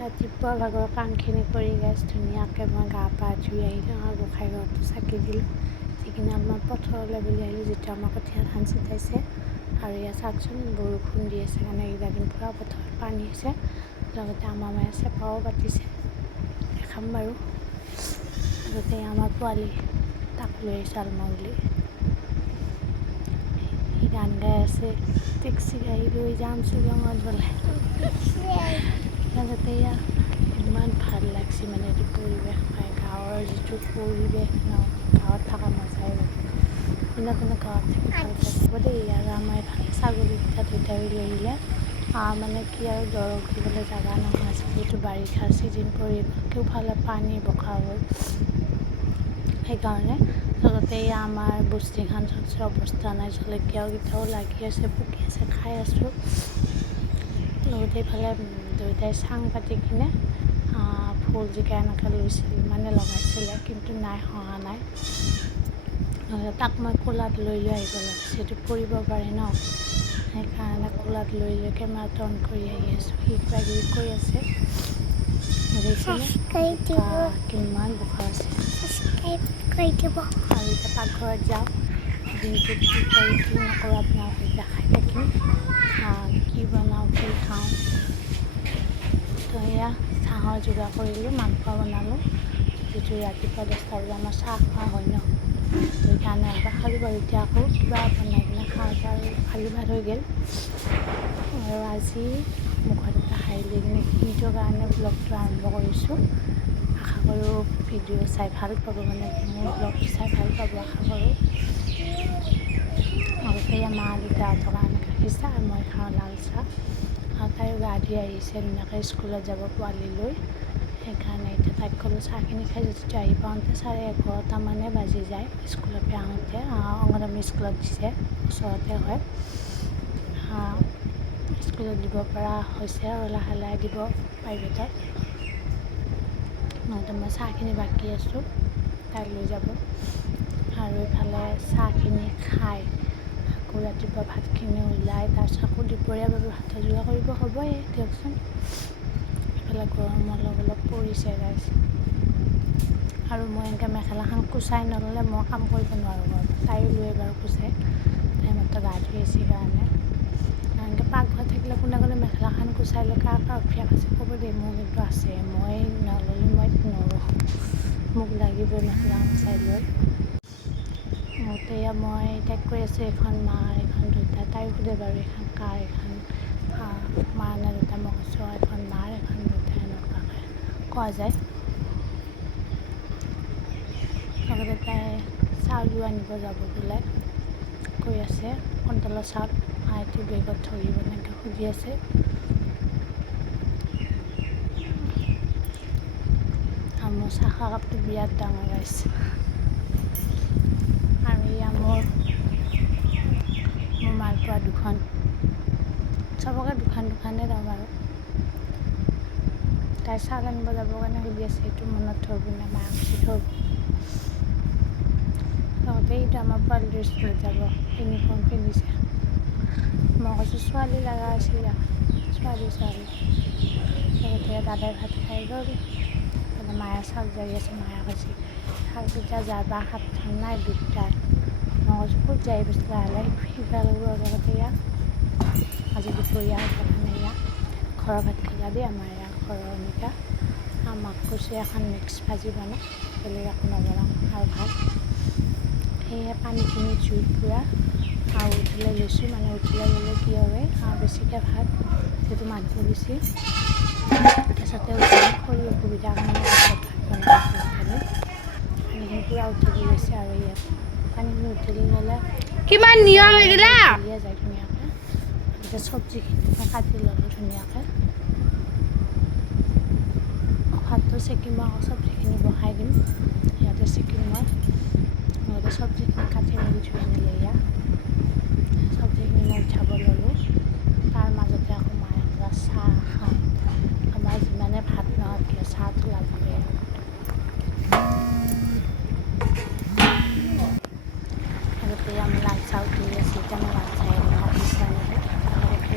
ৰাতিপুৱা ভাগৰ কামখিনি কৰি গাইছ ধুনীয়াকৈ মই গা পা ধুই আহিলোঁ আৰু গোঁসাই ঘৰটো চাকি দিলোঁ। যিখিনি অলপমান পথাৰলৈ বুলি আহিলোঁ, যিটো আমাৰ কঠীয়া ধান চিটাইছে। আৰু ইয়াত চাওকচোন বৰষুণ দি আছে কাৰণে এইকেইটা দিন পূৰা পথাৰত পানী হৈছে। লগতে আমাৰ মায়ে চেপাও পাতিছে, দেখাম বাৰু। লগতে আমাৰ পোৱালি তাক লৈ আহিছোঁ আলমা বুলি, সি গান গাই আছে, টেক্সি গাড়ী লৈ যাম শ্বিলঙত বোলে। লগতে ইমান ভাল লাগছে মানে এইটো পৰিৱেশ পাই, গাঁৱৰ যিটো পৰিৱেশ ন, গাঁৱত থকা মজাই বেলেগ। কোনে গাঁৱত থাকি ভাল পাব দেই। আৰু আমাৰ এইফালে ছাগলীকেইটা দুটাই লৈ আহিলে, মানে কি আৰু দৰৱ দিবলৈ জেগা নোহোৱা আছিল, যিহেতু বাৰিষা ছিজন পৰি কেওফালে পানী বোকা হ'ল সেইকাৰণে। লগতে আমাৰ বস্তিখন চবচে অৱস্থা নাই, জলকীয়াকেইটাও লাগি আছে, পকি আছে, খাই আছোঁ। লগতে এইফালে দুয়োটাই চাং পাতি কিনে ফুল জিকা এনেকৈ লৈছিল, মানে লগাইছিলে, কিন্তু নাই, হোৱা নাই। তাক মই কোলাত লৈ আহিব লাগিছে, সেইটো পৰিব পাৰে ন, সেইকাৰণে কোলাত লৈ কেমেৰাটো অন কৰি আহি আছোঁ। সি কিবা কিবি কৈ আছে, কিমান বোকা আছে। আৰু এতিয়া পাকঘৰত যাওঁ, দিনটোত কি কৰোঁ কি নকৰোঁ আপোনালোকক দেখাই থাকিম, কি বনাওঁ কি খাওঁ। তো এয়া চাহৰ যোগাৰ কৰিলোঁ, মাংস বনালোঁ, যিটো ৰাতিপুৱা 10টা বজাত আমাৰ চাহ খোৱা হয় ন, সেইকাৰণে একবাৰ খালোঁ বাৰু। এতিয়া আকৌ কিবা বনাই কিনে খাওঁ আৰু আলু ভাত হৈ গ'ল। আৰু আজি মুখত এটা হাঁহি লৈ কিনে কিন্তু কাৰণে ব্লগটো আৰম্ভ কৰিছোঁ। আশা কৰোঁ ভিডিঅ' চাই ভাল পাব, মানে মোৰ ব্লগটো চাই ভাল পাব আশা কৰোঁ। লগতে মা দেউতাহঁতৰ কাৰণে গাখীৰ চাহ আৰু মই খাওঁ লাল চাহ। আৰু তাইও গা ধুই আহিছে ধুনীয়াকৈ স্কুলত যাব পোৱালি লৈ, সেইকাৰণে এতিয়া তাইক ক'লোঁ চাহখিনি খাই যিটো আহি পাওঁতে 11:30 বাজি যায় স্কুলৰ পৰা আহোঁতে। অংগনবাড়ী স্কুলত দিছে, ওচৰতে হয়। স্কুলত দিব পৰা হৈছে আৰু লাহে লাহে দিব প্ৰাইভেটত। নহ'লে মই চাহখিনি বাকি আছোঁ, তাই লৈ যাব। আৰু ইফালে চাহখিনি খাই আকৌ ৰাতিপুৱা ভাতখিনি ওলাই, তাৰপিছত আকৌ দুপৰীয়াৰ বাবে ভাতৰ যোগাৰ কৰিব হ'বই দিয়কচোন। ইফালে গৰম অলপ অলপ পৰিছে গাইছ, আৰু মই এনেকৈ মেখেলাখন কুচাই নল'লে মই কাম কৰিব নোৱাৰোঁ ঘৰত। তাইও লৈ বাৰু কুচাই, তাই মাত্ৰ গা ধুই আহিছে কাৰণে। এনেকৈ পাকঘৰত থাকিলে কোনে কোনে মেখেলাখন কুচাই লৈ কাৰ অভ্যাস আছে ক'ব দেই। মোৰ কিন্তু আছে, মই নল'লে মই নৰোঁ, মোক লাগিবই মেখেলাখন কুচাই লৈ। এয়া মই তাইক কৈ আছোঁ এইখন মাৰ এইখন দেউতাৰ, তাইও সোধে বাৰু এইখন কাৰ, এইখন মাৰ নে দেউতাৰ। মই কৈছোঁ এখন মাৰ এখন দেউতাৰ, এনেকুৱাকৈ কোৱা যায়। লগতে তাই চাউলো আনিব যাব বোলে, কৈ আছে কণ্টলৰ চাউল এইটো বেগত থৈ দিব, এনেকৈ সুধি আছে। আৰু মোৰ চাহ খোৱা কাপটো বিৰাট ডাঙৰ গাইছে। আৰু এয়া মোৰ মালপোৱা দুখন, চবকে দুখন দুখনে দাম। আৰু তাই চাউল আনিব যাবৰ কাৰণে সুধি আছে, এইটো মনত থ'ব নে মায়ে কৈছে থ'ব। লগতে এইটো আমাৰ পোৱালিটোৰ স্কুলত যাব, ইউনিফৰ্ম পিন্ধিছে। মই কৈছোঁ ছোৱালী লগা আছিল, ছোৱালী। লগতে দাদাই ভাত খাই গ'ল, তাতে মায়ে চাউল জাৰি আছে। মায়ে কৈছে শাককেইটা যাবা সাতখন নাই দুটাই। মই কৈছোঁ ক'ত যাই গৈছে, লাহে লাহে শিকিব লাগিব। লগতে আজি দুপৰীয়া কাৰণে ঘৰৰ ভাত খালা দেই, আমাৰ ঘৰৰ এনেকুৱা। আমাক কৈছোঁ এখন মিক্স ভাজি বনাওঁ, বেলেগ একো নবনাওঁ, আৰু ভাত। সেয়ে পানীখিনি জুইত পূৰা উতলাই লৈছোঁ, মানে উতলাই ল'লে কি হয় বেছিকৈ ভাত, যিহেতু মানুহ বেছি, গেছতে উতলাই খৰি অসুবিধাৰ কাৰণে গেছত ভাত বনাইছোঁ। পানীখিনি পূৰা উতলি গৈছে, আৰু ইয়াত পানীখিনি উতলি ল'লে কিমান নিয়ম উতলিয়ে যায় ধুনীয়াকৈ। এতিয়া চব্জিখিনি মই কাটি ল'লোঁ ধুনীয়াকৈ, ভাতটো চেকিম, আকৌ চব্জিখিনি বহাই দিম, ইয়াতে চেকিম মই। লগতে চব্জিখিনি কাটি মেলি ধুই আনিলে, চব্জিখিনি মই উঠাব ল'লোঁ। তাৰ মাজতে আকৌ মায়ে ক'লে চাহ খাওঁ, আমাৰ যিমানে ভাত নহওক কিয় চাহটো লাগবই। লগতে মই লাল চাহ উতলি আছে, এতিয়া মই লাল চাহ আনিম, গাখীৰ চাহ আনিব। লগতে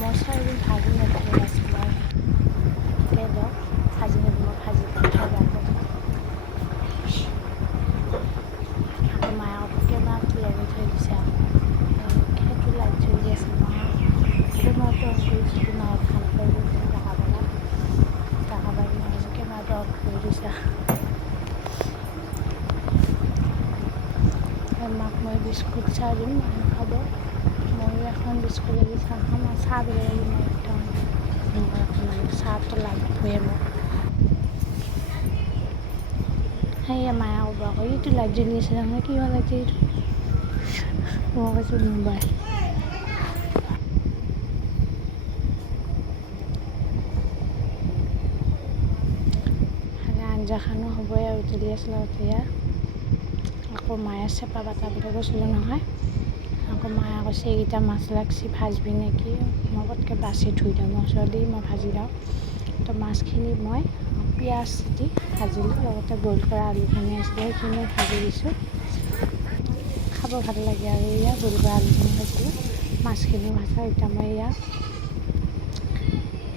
মই চয়াবিন ভাজি নথৈ আছে, মই বিস্কুট চাহ দিম মায়ে খাব ময়ো এখন বিস্কুট লাগি চাহ খাম আৰু চাহ বেলেগ মই একদম চাহটো লাগবই মোক সেয়ে মায়ে ক'ব আকৌ এইটো লাইট জ্বলি আছে তাৰমানে কি হ'ল আজি এইটো মই কৈছোঁ মোবাইল আঞ্জাখানো হ'বই আৰু জ্বলি আছিলে এতিয়া আকৌ মায়ে চেপা পাতা বুলি কৈছিলোঁ নহয় আকৌ মায়ে কৈছে এইকেইটা মাছ লাগছি ভাজবি নেকি মই পটকৈ বাচি ধুই দিওঁ মই ছোৱালী মই ভাজি দিওঁ তো মাছখিনি মই পিঁয়াজ দি ভাজিলোঁ লগতে বইল কৰা আলুখিনি আছিলে সেইখিনিও ভাজি দিছোঁ খাব ভাল লাগে আৰু এয়া বইল কৰা আলুখিনি ভাজিলোঁ মাছখিনি ভাজা এতিয়া মই এয়া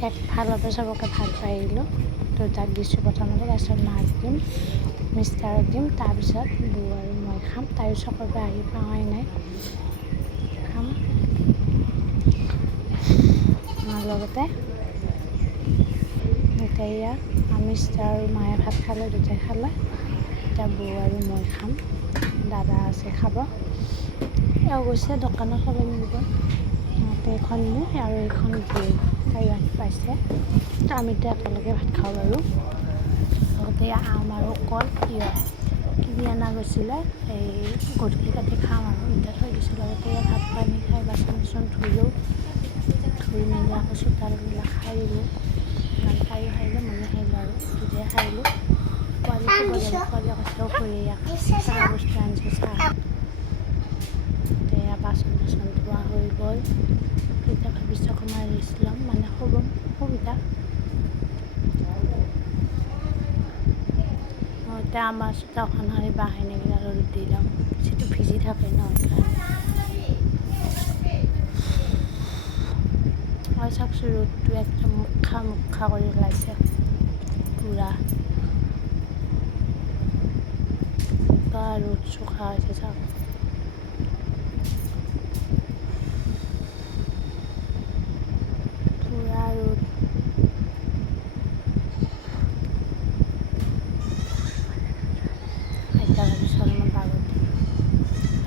একফালৰ পৰা চবকে ভাত পাৰিলোঁ দেউতাক দিছোঁ প্ৰথমতে তাৰপিছত মাক দিম মিষ্টাৰক দিম তাৰপিছত বৌ আৰু মই খাম তাইও চকৰ পৰা আহি পাৱাই নাই খাম লগতে এতিয়া এয়া মিষ্টাৰ আৰু মায়ে ভাত খালে দুটাই খালে এতিয়া বৌ আৰু মই খাম দাদা আছে খাব এওঁ গৈছে দোকানত সলাই মিলিব এইখন নিওঁ আৰু এইখন দিয়ে তাই আহি পাইছে তো আমিতো একেলগে ভাত খাওঁ বাৰু লগতে আম আৰু কল কিনি অনা গৈছিলে এই গধূলি কাটি খাম আৰু এতিয়া থৈ দিছোঁ লগতে ভাত পানী খাই বাচন চাচন ধুলোঁ ধুই মেলি আকৌ চোতালবিলাক সাৰিলোঁ তাইও খাইলোঁ ময়ো খাইলোঁ আৰু দুটাই খাইলোঁ পোৱালিটো বজাৰত পোৱালি কথাও কৰি চাহ বস্তু আনিছোঁ চাহ এতিয়া বাচন চাচন ধোৱা হৈ গ'ল এতিয়া ভাবিছোঁ অকণমান ৰেষ্ট ল'ম মানে শুব সুবিধা এতিয়া আমাৰ চোতালখন সাৰি বাঁহে নেকি আৰু ৰ'দ দি ল'ম যিটো ভিজি থাকে ন আৰু চাওকচোন ৰ'দটো একদম মুখা কৰি ওলাইছে পূৰা ৰ'দ চোকা হৈছে চাওক পূৰা ৰ'দ এতিয়া ভাবিছোঁ অলপমান বাগত দিম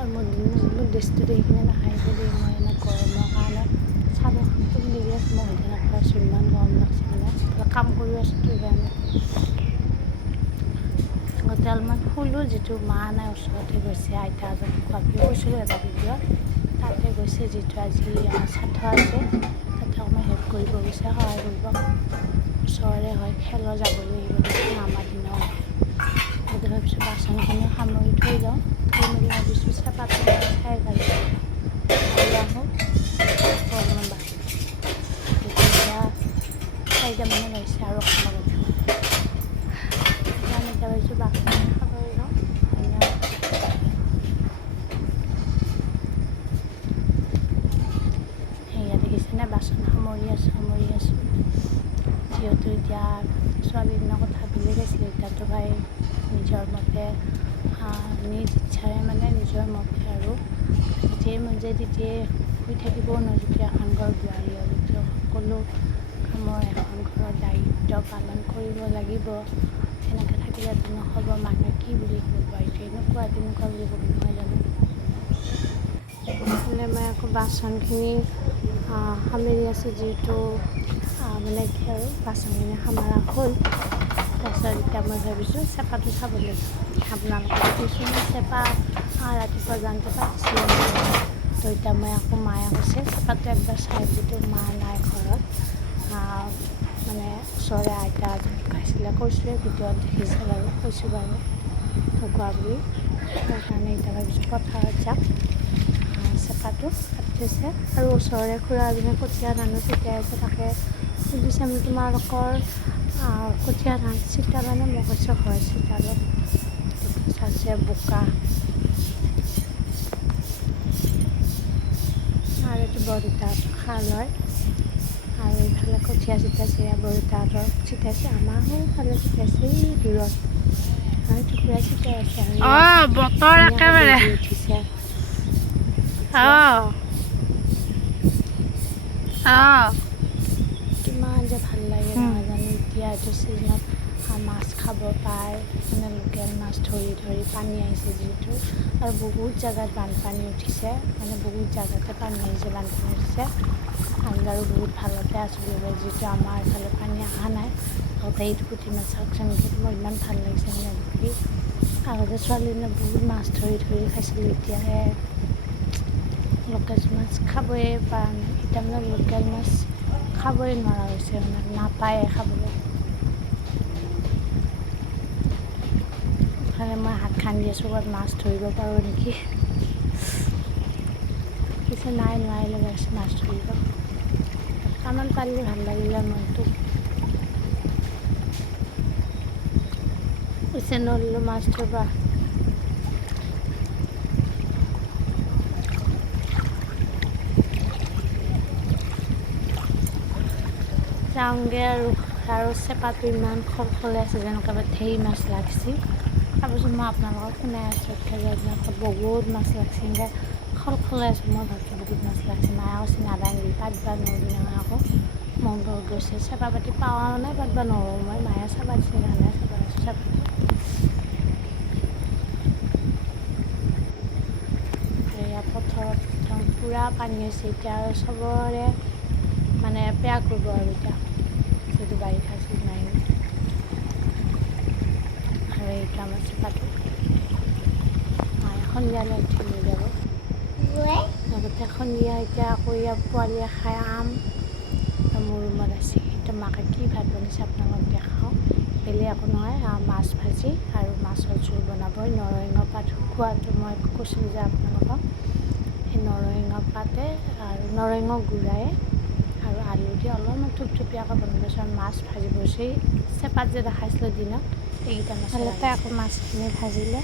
আৰু মোৰ ড্ৰেছটো দেখি কিনে নাখাইব দেই মই এনে গৰমৰ কাৰণে চাদৰ খাপটো লাগি আছোঁ মই সৈতে নাখাইছোঁ ইমান গৰম লাগছে মানে কাম কৰি আছোঁ সেইকাৰণে আগতে অলপমান শুলোঁ যিটো মা নাই ওচৰতে গৈছে আইতা এজন খোৱাবি কৈছিলোঁ এটা ভিডিঅ'ত তাতে গৈছে যিটো আজি শ্ৰাদ্ধ আছে তাতে অকণমান হেল্প কৰিব গৈছে সহায় কৰিব ওচৰৰে হয় খেলৰ যাব লাগিব আমাৰ দিনৰ গতিকে ভাবিছোঁ বাচনখিনি সামৰি থৈ যাওঁ থৈ মেলি ভাবিছোঁ চেপাটো খাই ভাল আহোঁ অলপমান বাচন এতিয়া 4টা মানে লাগিছে আৰু অকণমান লাগি আমি এতিয়া ভাবিছোঁ বাচনখিনি সামৰি লওঁ সেয়া দেখিছেনে বাচন সামৰি আছোঁ যিহেতু এতিয়া ছোৱালীজনীৰ কথা বেলেগ আছিলে এতিয়াতো ভাই নিজৰ মতে নিজ ইচ্ছাৰে মানে নিজৰ মতে আৰু যেতিয়াই মন যায় তেতিয়াই শুই থাকিবও নোৱাৰোঁ যেতিয়া এখন ঘৰ বোৱাৰী আৰু সকলো কামৰ এখন ঘৰৰ দায়িত্ব পালন কৰিব লাগিব সেনেকৈ থাকিলেতো নহ'ব মানুহে কি বুলি ক'ব এইটো এনেকুৱা বুলি ক'ব নহয় জানো মানে মই আকৌ বাচনখিনি সামৰি আছোঁ যিহেতু মানে কি আৰু বাচনখিনি সামৰা হ'ল তাৰপিছত এতিয়া মই ভাবিছোঁ চেপাটো চাবলৈ আপোনালোকক কৈছোঁ চেপা ৰাতিপুৱা যাওঁতে পাতিছিলোঁ তো এতিয়া মই আকৌ মায়ে কৈছে চেপাটো একবাৰ চাই বুলিতো মা নাই ঘৰত মানে ওচৰৰে আইতা এজন ঢুকাইছিলে কৈছোঁৱে ভিডিঅ'ত দেখিছে বাৰু কৈছোঁ বাৰু ঢুকুৱা বুলি সেইকাৰণে এতিয়া ভাবিছোঁ পথাৰত যাম চেপাটো কাটি থৈছে আৰু ওচৰৰে খুৰা এজনে কঠীয়া ধানো ছটিয়াই আছে তাকে সুধিছে আমি তোমালোকৰ কঠীয়া ধান ছিটাবানে মই কৈছোঁ হয় ছিটালোঁ চাইছে বোকা আৰু এইটো বৰদেউতাহঁতৰ খাল হয় আৰু এইফালে কঠীয়া ছিটাইছে বৰদেউতাহঁতৰ ছিটাইছে আমাৰ সেইফালে ছিটাইছে দূৰত আৰু টুকুৰা ছিটাই আছে আৰু বতৰ একেবাৰে উঠিছে কিমান যে ভাল লাগে নাজানো এতিয়া এইটো ছিজনত মাছ খাব পায়, মানে লোকেল মাছ ধৰি ধৰি পানী আহিছে যিহেতু, আৰু বহুত জেগাত বানপানী উঠিছে, মানে বহুত জেগাতে পানী আহিছে, বানপানী উঠিছে। আমি বাৰু বহুত ভালতে আছোঁ বুলি, যিহেতু আমাৰ এইফালে পানী অহা নাই। আগতে ঈদ পুঠি মাছ চাওকচোন, মোৰ ইমান ভাল লাগিছে মানে দেখি। আগতে ছোৱালীজনীয়ে বহুত মাছ ধৰি ধৰি খাইছিলোঁ, এতিয়াহে লোকেল মাছ খাবই পৰা নাই। এতিয়া মানে লোকেল মাছ খাবই নোৱাৰা হৈছে, মানে নাপায়ে খাবলৈ। ইফালে মই হাত খান্দি আছোঁ, ক'ৰবাত মাছ ধৰিব পাৰোঁ নেকি, পিছে নাই, নোৱাৰিলে গৈ মাছ ধৰিব। দুটামান পাৰিলে ভাল লাগিলে মনটো, পিছে নললো মাছ ধৰিব। যাওঁগৈ আৰু চেপাটো ইমান খলখলে আছে, যেনেকুৱা ঢেৰ মাছ লাগিছে। তাৰপিছত মই আপোনালোকক শুনাই আছোঁ, যেনেকৈ বহুত মাছ লাগিছে, এনেকৈ খলখলাই আছোঁ। মই ভাবিছোঁ বহুত মাছ লাগিছে, মায়ে কৈছে নাদাঙিবি, পাতব নোৱাৰিবি নহয় আকৌ। মন বহুত গৈছে, চেপা পাতি পাৱা নাই, পাতব নোৱাৰোঁ মই, মায়ে চাব দিছে কাৰণে চাব আছোঁ চেপাটো। এয়া পথাৰত পূৰা পানী হৈছে এতিয়া, আৰু চবৰে মানে বেয়া কৰিব আৰু এতিয়া, যিহেতু বাৰিষা চিজন আহিল। আৰু এইটো আমাৰ চেপাটো মায়ে সন্ধিয়ালৈ উঠি লৈ যাব। লগতে সন্ধিয়া এতিয়া আকৌ ইয়াৰ পোৱালীয়ে খাই আম, মোৰ ৰুমত আছে। এতিয়া মাকে কি ভাত বনাইছে আপোনালোকক দেখাওঁ। বেলেগ একো নহয়, মাছ ভাজি আৰু মাছৰ জোল বনাব। নৰসিংহ পাত শুকোৱাটো মই কৈছিলোঁ যে আপোনালোকক, সেই নৰসিংহ পাতে আৰু নৰসিংহ গুড়াই আৰু আলু দি অলপমান থুপথুপীয়াকৈ বনাব, মাছ ভাজিব। সেই চেপাত যে দেখাইছিলোঁ দিনত, এইকেইটা মাছতে আকৌ মাছখিনি ভাজিলে।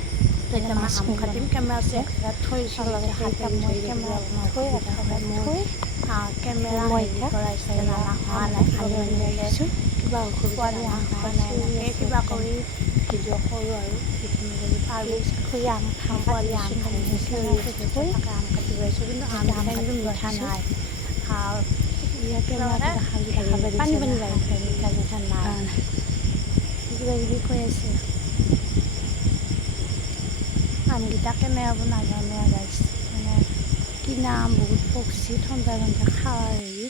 এতিয়া মই আম কাটিম, কেমেৰাটো এক জেগাত থৈছোঁ, লগতে এতিয়া মই কেমেৰা থৈ এঠাইত থৈ কেমেৰা হেৰি কৰা ষ্টেণ্ড অনা হোৱা নাই, আনিব লাগিছোঁ। কিবা অসুবিধা আনা হোৱা নাই, এনেকৈ কিবা কৰি ভিডিঅ' কৰোঁ আৰু যিখিনি কৰি পাৰোঁ। খুৰী আম খাওঁ, পোৱালি আম খাই চিঞৰি আছে, তাকে আম কাটিব আহিছোঁ। কিন্তু আমকেইটা কিন্তু মিঠা নাই, পানী পানী লাগিছে, মিঠা চিঠা নাই, কিবা কিবি কৈ আছে। আমকেইটা কেনেকৈ নাজানো গাইছ, মানে কিনা আম বহুত পকছি, ঠণ্ডা ঠণ্ডা খাৱাৰ হেৰি,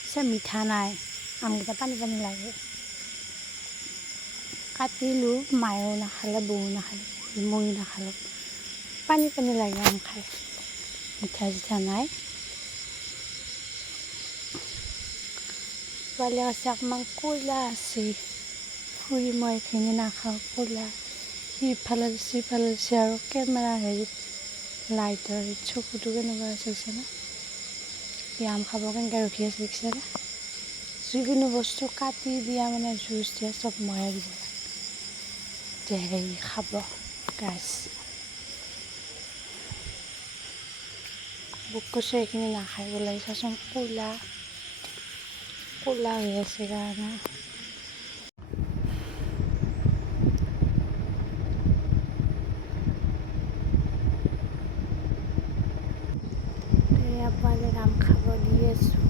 পিছে মিঠা নাই, আমকেইটা পানী পানী লাগে। কাটিলোঁ, মায়েও নাখালে, বৌও নাখালে, ময়ো নাখালোঁ, পানী পানী লাগে আম খাই, মিঠা চিঠা নাই। পোৱালীয়ে কৈছে অকণমান ক'লা আছে, ফুৰি মই এইখিনি নাখাওঁ, ক'লা। সিফালে সিফালে দিছে, আৰু কেমেৰা হেৰিত লাইটৰ হেৰিত চকুটো কেনেকুৱা হৈছে ন, সি আম খাব কেনেকৈ ৰখি আছে দেখিছেনে। যিকোনো বস্তু কাটি দিয়া মানে জুচ দিয়া চব ময়ে দিব লাগে, যে হেৰি খাব গাছ। বুক কৈছোঁ এইখিনি নাখাই বোলে, চাচোন ক'লা ক'লা হৈ আছে কাৰণে। পোৱালীক আম খাব দি আছোঁ,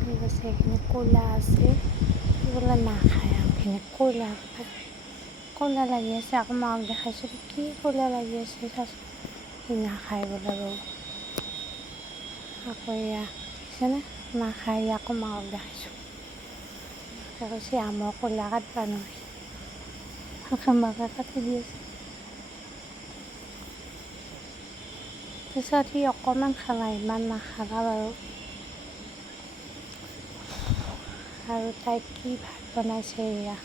ঠিক আছে। এইখিনি ক'লা আছে, সি বোলে নাখায় আমখিনি, ক'লা ক'লা লাগি আছে। আকৌ মাক দেখাইছোঁ, কি ক'লা লাগি আছে চাচোন, সি নাখায় বোলে ৰ'ব। আকৌ এয়া দেখিছেনে, নাখায়, আকৌ মাকক দেখাইছোঁ, কৈছে আমৰ ক'লা কাটব নোৱাৰি, মাকে কাটি দি আছে। পিছত সি অকণমান খালা, ইমান নাখালা বাৰু। আৰু তাই কি ভাত বনাইছে, এয়া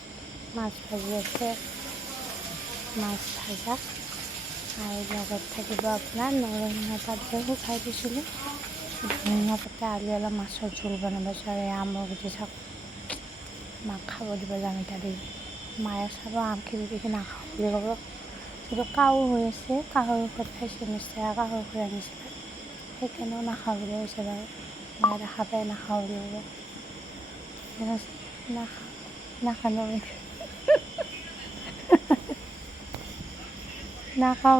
মাছ ভাজি আছে, মাছ ভাজা, আৰু লগত থাকিব আপোনাৰ নৰসিংহ পাত যে শুকাই দিছিলোঁ, নৰসিংহ পাতে আলু অলপ মাছৰ জোল বনাব। আৰু এই আমৰ গুটি চাওক, মাক খাব দিব যাম এতিয়া দেই। মায়ে চাব আমখিনি দেখি নাখাওঁ বুলি ক'ব, যিটো কাহো হৈ আছে, কাহৰ ঔষধ খাইছে নিশ্চয়, কাহৰ ঔষধ আনিছিলে, সেইকাৰণেও নাখাওঁ বুলি কৈছে বাৰু। মায়ে দেখা পাই নাখাওঁ বুলি ক'ব, নাখাওঁ নাখাওঁ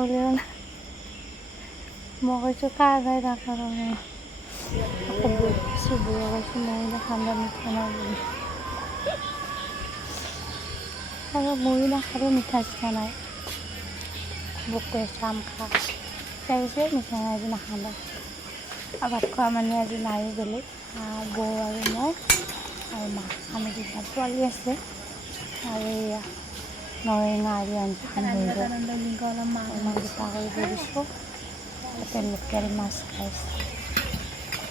বুলি ক'লে, মই কৈছোঁ কাৰ নাই নাখাওঁ, আকৌ বৌ কৈছোঁ, বৌয়ে কৈছোঁ ময়ো নাখাওঁ মিঠা নাই বুলি। আৰু মুড়ি নাখালেও মিঠা চিঠা নাই ভোক কৰিছে আম খা পাৰিছে মিঠা নাই আজি নাখালে আৰু ভাত খোৱা মানুহ আজি নাই বেলেগ বৌ আৰু মই আৰু মা আমি দুটা পোৱালি আছে আৰু এয়া নৰসিংহ আদি আঞ্জাখন হৈ গ'ল অলপমান গোটা কৰিব দিছোঁ তাতে লোকেল মাছ খাইছে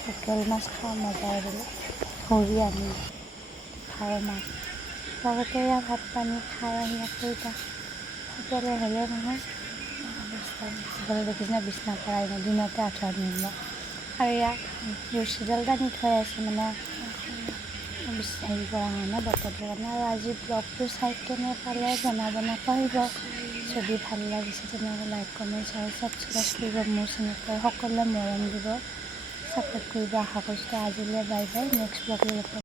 লোকেল মাছ খোৱা মজাই বেলেগ ধৰি আনি খাওঁ মাছ লগতে এয়া ভাত পানী খাই আহি আকৌ এতিয়া সকলোৱে হ'লে নহয় সকলোৱে দেখিছে বিচনা পৰাই নাই দিনতে আঠুৱা নিব আৰু ইয়াক ৰছীডাল টানি থৈ আছে মানে হেৰি কৰা কাৰণে বতৰটোৰ কাৰণে আৰু আজি ব্লগটো চাই কেনে পালে জনাব নাপাহৰিব যদি ভাল লাগিছে তেনেহ'লে লাইক কমেণ্ট শ্বেয়াৰ ছাবস্ক্ৰাইব কৰিব মোৰ চেনেলটো সকলোৱে মৰম দিব ছাপোৰ্ট কৰিব আশা কৰিছোঁ আজিলৈ বাই বাই নেক্সট ব্লগ